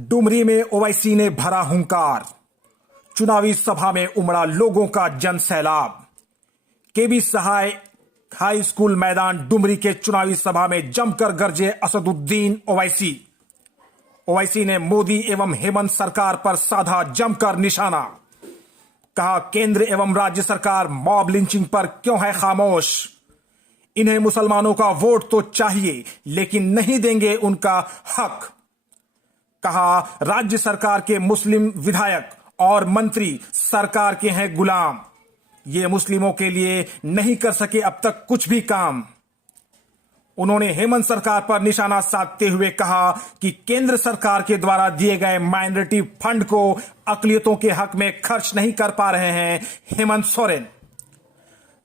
डुमरी में ओवैसी ने भरा हुंकार। चुनावी सभा में उमड़ा लोगों का जन सैलाब। केबी सहाय हाई स्कूल मैदान डुमरी के चुनावी सभा में जमकर गरजे असदुद्दीन ओवैसी। ओवैसी ने मोदी एवं हेमंत सरकार पर साधा जमकर निशाना। कहा, केंद्र एवं राज्य सरकार मॉब लिंचिंग पर क्यों है खामोश। इन्हें मुसलमानों का वोट तो चाहिए लेकिन नहीं देंगे उनका हक। कहा, राज्य सरकार के मुस्लिम विधायक और मंत्री सरकार के हैं गुलाम। ये मुस्लिमों के लिए नहीं कर सके अब तक कुछ भी काम। उन्होंने हेमंत सरकार पर निशाना साधते हुए कहा कि केंद्र सरकार के द्वारा दिए गए माइनॉरिटी फंड को अकलियतों के हक में खर्च नहीं कर पा रहे हैं हेमंत सोरेन।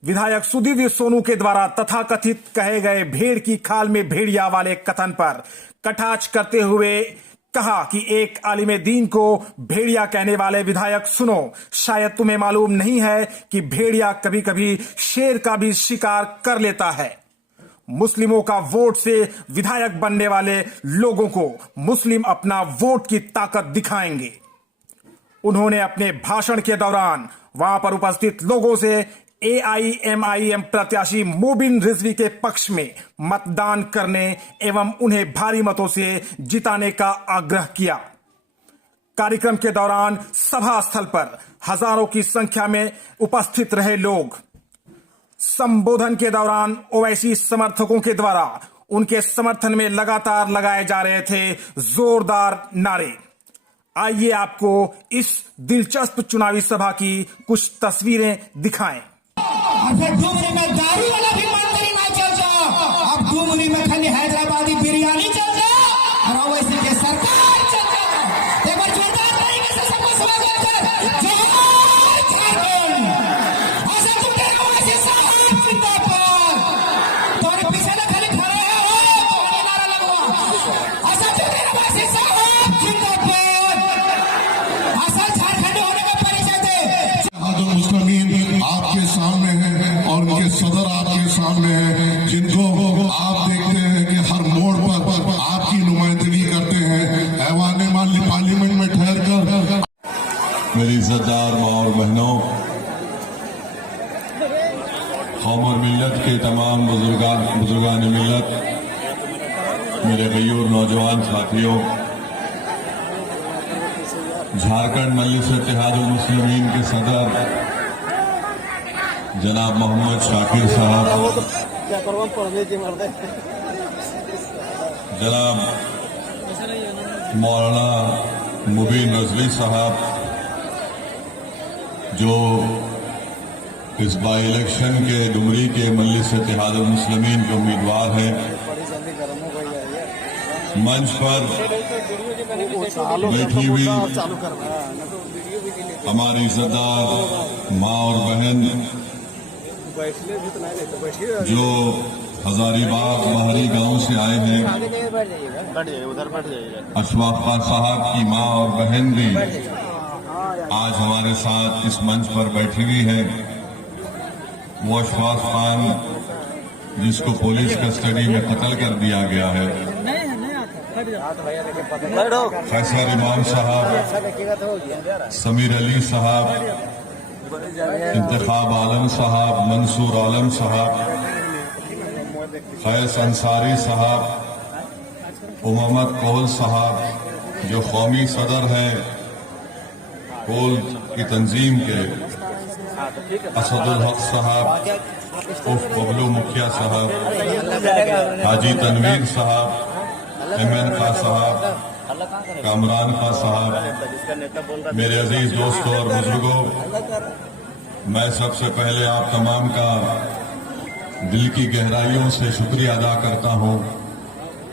विधायक सुधीर सोनू के द्वारा तथाकथित कहे गए भेड़ की खाल में भेड़िया वाले कथन पर कटाक्ष करते हुए कहा कि एक आलिमे दीन को भेड़िया कहने वाले विधायक सुनो, शायद तुम्हें मालूम नहीं है कि भेड़िया कभी कभी शेर का भी शिकार कर लेता है। मुस्लिमों का वोट से विधायक बनने वाले लोगों को मुस्लिम अपना वोट की ताकत दिखाएंगे। उन्होंने अपने भाषण के दौरान वहां पर उपस्थित लोगों से AIMIM प्रत्याशी मोबिन रिजवी के पक्ष में मतदान करने एवं उन्हें भारी मतों से जिताने का आग्रह किया। कार्यक्रम के दौरान सभा स्थल पर हजारों की संख्या में उपस्थित रहे लोग। संबोधन के दौरान ओवैसी समर्थकों के द्वारा उनके समर्थन में लगातार लगाए जा रहे थे जोरदार नारे। आइए आपको इस दिलचस्प चुनावी सभा की कुछ तस्वीरें दिखाएं। डुमरी में दारू वाला भी मंत्री ना चल जाओ, अब डुमरी में खाली हैदराबादी बिरयानी चल जाओ और ओवैसी के सरकार चल जाओ। एक बार जोरदार तरीके से सबका स्वागत करें। जय झारखंड। असदुद्दीन ओवैसी साहब जिंदाबाद। तुम्हारे पीछे ना खाली खड़े हैं तो नारा लगवा। असदुद्दीन ओवैसी साहब जिंदाबाद। असल झारखंड होने का परिचय दे। जो मुस्लिम आपके सामने है और उनके सदर आपके सामने हैं, जिनको आप देखते हैं कि हर मोड़ पर आपकी नुमाइंदगी करते हैं। ऐवान पार्लियामेंट में ठहर कर मेरी इज्जतदार माँ और बहनों, कौम और मिल्लत के तमाम बुजुर्गान मिल्लत, मेरे गयूर नौजवान साथियों, झारखंड मजलिस इत्तेहादुल मुस्लिमीन के सदर जनाब मोहम्मद शाकिर साहब, जनाब मौलाना मुबीन रजवी साहब, जो इस बाई इलेक्शन के डुमरी के मजलिस इत्तेहादुल मुस्लिमीन के उम्मीदवार हैं, मंच पर बैठी हुई हमारी इज्जतदार माँ और बहन जो हजारीबाग महरी गांव से आए हैं, अशफाक खान साहब की माँ और बहन भी आज हमारे साथ इस मंच पर बैठी हुई है। वो अशफाक खान जिसको पुलिस कस्टडी में कत्ल कर दिया गया है, फैसल इमाम साहब, समीर अली साहब, इंतखाब आलम साहब, मंसूर आलम साहब, फैज अंसारी साहब, उममत कोल साहब जो कौमी सदर हैं कोल की तंजीम के, असदुल हक साहब, उफ बबलू मुखिया साहब, हाजी तनवीर साहब, एमएन खां साहब, कामरान खां साहब, मेरे अजीज दोस्तों और बुजुर्गों, मैं सबसे पहले आप तमाम का दिल की गहराइयों से शुक्रिया अदा करता हूं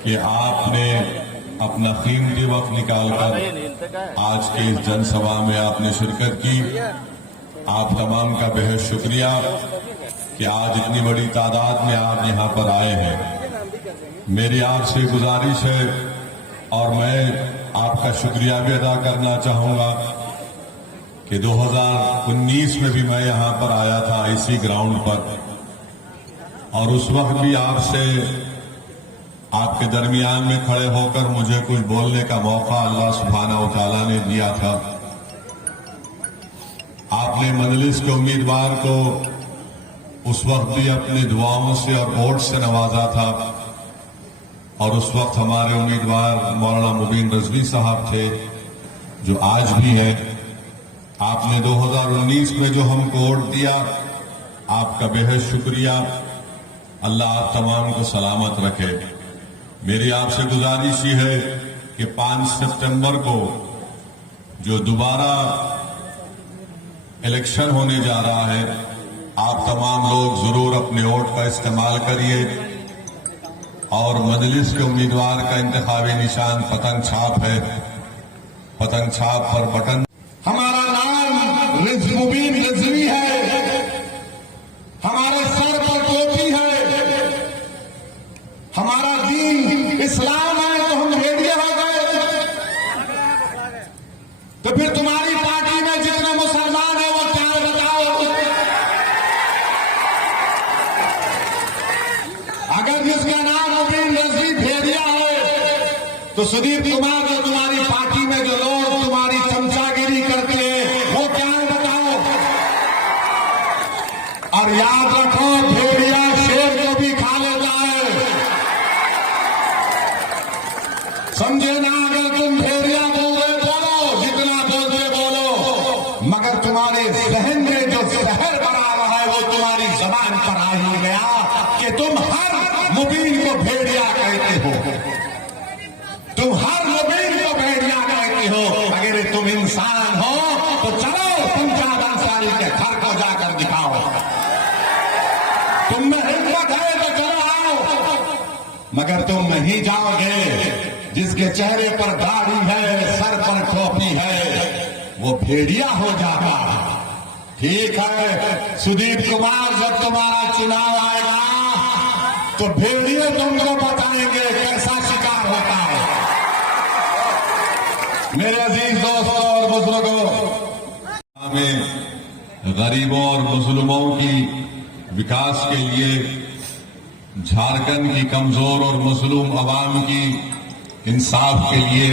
कि आपने अपना कीमती वक्त निकालकर आज के इस जनसभा में आपने शिरकत की। आप तमाम का बेहद शुक्रिया कि आज इतनी बड़ी तादाद में आप यहां पर आए हैं। मेरी आपसे गुजारिश है और मैं आपका शुक्रिया भी अदा करना चाहूंगा कि 2019 में भी मैं यहां पर आया था इसी ग्राउंड पर, और उस वक्त भी आपसे आपके दरमियान में खड़े होकर मुझे कुछ बोलने का मौका अल्लाह सुब्हानहू व तआला ने दिया था। आपने मजलिस के उम्मीदवार को उस वक्त भी अपनी दुआओं से और वोट से नवाजा था, और उस वक्त हमारे उम्मीदवार मौलाना मुबीन रजवी साहब थे, जो आज भी हैं। आपने 2019 में जो हमको वोट दिया, आपका बेहद शुक्रिया। अल्लाह आप तमाम को सलामत रखे। मेरी आपसे गुजारिश ही है कि 5 सितंबर को जो दोबारा इलेक्शन होने जा रहा है, आप तमाम लोग जरूर अपने वोट का इस्तेमाल करिए, और मजलिस के उम्मीदवार का इंतखाबी निशान पतंग छाप है। पतंग छाप पर बटन। हमारा नाम मुबीन रजवी है, हमारे सर पर टोपी है, हमारा दीन इस्लाम है, तो हम भेड़िए हो गए। तो फिर तुम्हारी पार्टी में जितने मुसलमान है वो क्या बताओ? अगर जिसका नाम मुबीन रजवी भेड़िया है, तो सुधीर कुमार जो तुम्हारी पार्टी में जो लोग तुम्हारी चमचागिरी करते हैं वो क्या है बताओ? और याद रखो, भेड़िया शेर को भी खा लेता है, समझे ना? अगर तुम भेड़िया बोल रहे बोलो, जितना बोलते बोलो, मगर तुम्हारे जहन में जो जहर बना हुआ है वो तुम्हारी जबान पर आ ही गया कि तुम हर मुबीन को भेड़िया कहते हो, तुम हर मुबीन को भेड़िया कहते हो। अगर तुम इंसान हो तो चलो 50 अंसारी के घर को जाकर दिखाओ। तुम में हिम्मत है तो चलो आओ, मगर तुम नहीं जाओगे। जिसके चेहरे पर दाढ़ी है, सर पर टोपी है, वो भेड़िया हो जाता। ठीक है सुधीर कुमार, जब तुम्हारा चुनाव आएगा तो भेड़िए तुमको बताएंगे कैसा शिकार होता है। मेरे अजीज दोस्तों और बुजुर्गों, में गरीबों और मुस्लिमों की विकास के लिए, झारखंड की कमजोर और मजलूम अवाम की इंसाफ के लिए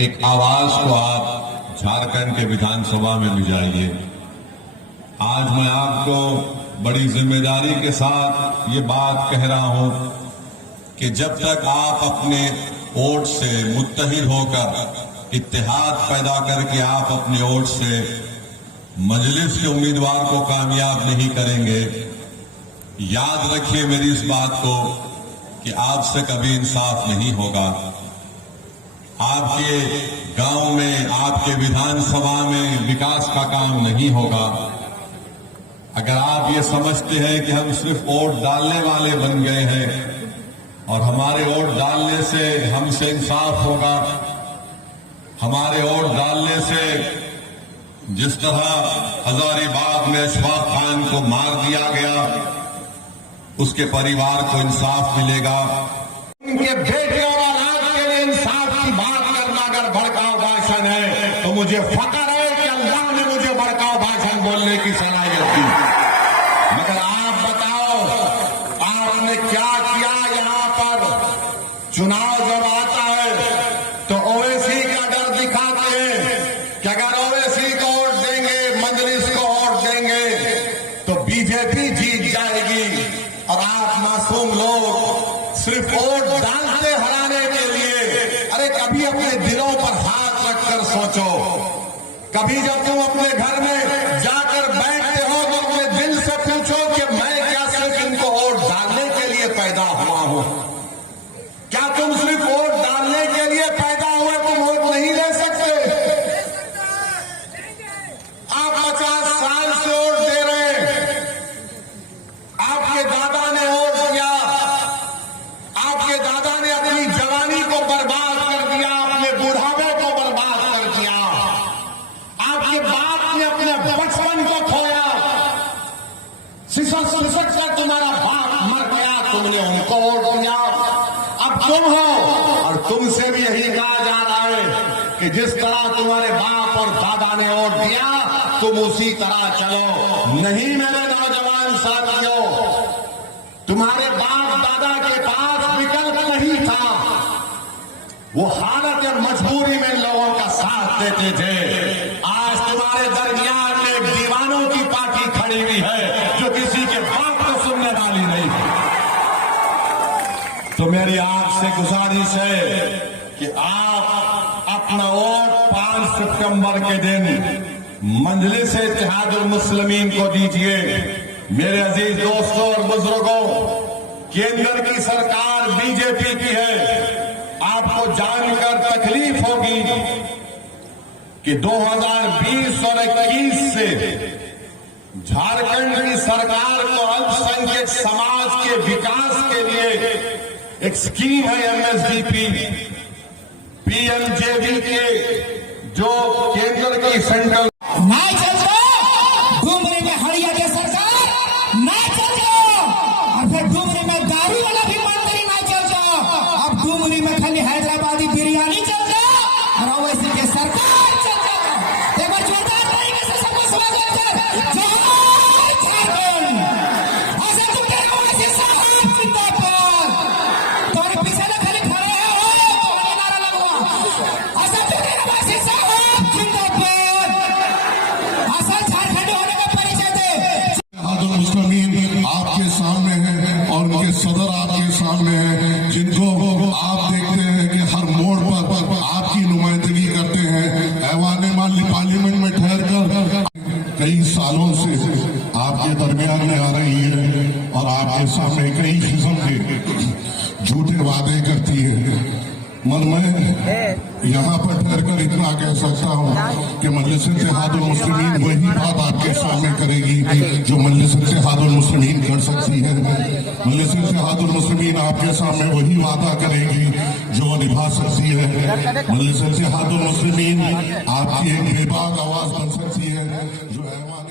एक आवाज को आप झारखंड के विधानसभा में ले जाइए। आज मैं आपको बड़ी जिम्मेदारी के साथ ये बात कह रहा हूं कि जब तक आप अपने वोट से मुत्तहिद होकर, इत्तेहाद पैदा करके आप अपने वोट से मजलिस के उम्मीदवार को कामयाब नहीं करेंगे, याद रखिए मेरी इस बात को कि आपसे कभी इंसाफ नहीं होगा। आपके गांव में, आपके विधानसभा में विकास का काम नहीं होगा। अगर आप ये समझते हैं कि हम सिर्फ वोट डालने वाले बन गए हैं और हमारे वोट डालने से हमसे इंसाफ होगा, हमारे वोट डालने से जिस तरह हजारीबाग में अशफाक खान को मार दिया गया, उसके परिवार को इंसाफ मिलेगा। उनके बेटे और औलाद के लिए इंसाफ की बात करना अगर भड़काऊ भाषण है, तो मुझे फख्र है कि अल्लाह ने मुझे भड़काऊ भाषण बोलने की सलाहियत दी। मगर आप बताओ, आपने क्या किया? यहां पर चुनाव जब आता है तो ओवैसी का डर दिखाते हैं कि अगर ओवैसी को वोट देंगे, मजलिस को वोट देंगे तो बीजेपी जीत जाएगी। और आप मासूम लोग सिर्फ वोट डालते हराने के लिए, अरे कभी अपने दिलों पर हाथ रखकर सोचो। कभी जब तुम अपने घर में जाकर बैठते हो तो अपने दिल से पूछो कि मैं क्या सिर्फ इनको वोट डालने के लिए पैदा हुआ हूं? क्या तुम सिर्फ वोट डालने के लिए पैदा हुए? तुम वोट नहीं ले सकते। आप 50 साल से वोट दे रहे हैं। आपके दादा ने वोट दिया, आपके दादा ने अपनी जवानी को बर्बाद कर दिया, अपने बुढ़ापे को बर्बाद कर दिया, आपके बाप ने अपने बचपन को खोया, सिसक सिसक कर तुम्हारा बाप मर गया, तुमने उनको वोट दिया। अब तुम हो, और तुमसे भी यही कहा जा रहा है कि जिस तरह तुम्हारे बाप और दादा ने वोट दिया, तुम उसी तरह चलो। नहीं मेरे नौजवान साथियों, तुम्हारे बाप दादा के पास विकल्प नहीं था, वो हालत और मजबूरी में लोगों का साथ देते थे। आज तुम्हारे दरमियान में दीवानों की पार्टी खड़ी हुई है जो किसी के बाप को सुनने वाली नहीं। तो मेरी आपसे गुजारिश है कि आप अपना वोट 5 सितंबर के दिन मजलिस इत्तेहादुल मुस्लिमीन को दीजिए। मेरे अजीज दोस्तों और बुजुर्गों, केंद्र की सरकार बीजेपी की है। आपको जानकर तकलीफ होगी कि 2020 और 21 से झारखंड की सरकार को अल्पसंख्यक समाज के विकास के लिए एक स्कीम है एमएसडीपी, पीएमजेवी के जो केंद्र की सेंट्रल ना चल रहा डुमरी में हरिया के सरकार ना चल रहा, और फिर डुमरी में दारू वाला भी मंत्री ना चल रहा। अब डुमरी में खाली हैदराबादी बिरयानी चल रहा और ओवैसी के सरकार चल रहा। एक बार जोरदार तरीके से सबको स्वागत है। जय झारखंड। ऐसे तो तेरा ओवैसी साहब जिंदाबाद। तुम्हारे पीछे ना खाली खड़े हैं हो तो नारा लगवा। ऐसे तो तेरा ओवैसी साहब जिंदाबाद। असल झारखंड होने का परिचय दे। इत्तेहादुल मुस्लिमीन आपके सामने है और उनके सदर आपके सामने हैं, जिनको आप देखते हैं कि हर मोड़ पर आपकी नुमाइंदगी करते हैं। ऐवान पार्लियामेंट में ठहर कर कई सालों से आपके दरमियान में आ रही है और आपके सामने कई किस्म के झूठे वादे करती है। मन में यहाँ पर ठहर कर इतना कह सकता हूँ कि मजलिस इत्तेहादुल मुस्लिमीन वही बात आपके सामने करेगी जो मजलिस इत्तेहादुल मुस्लिमीन कर सकती है। मजलिस इत्तेहादुल मुस्लिमीन आपके सामने वही वादा करेगी जो निभा सकती है। मजलिस इत्तेहादुल मुस्लिमीन आपकी एक बेबाक आवाज बन सकती है जो ऐवान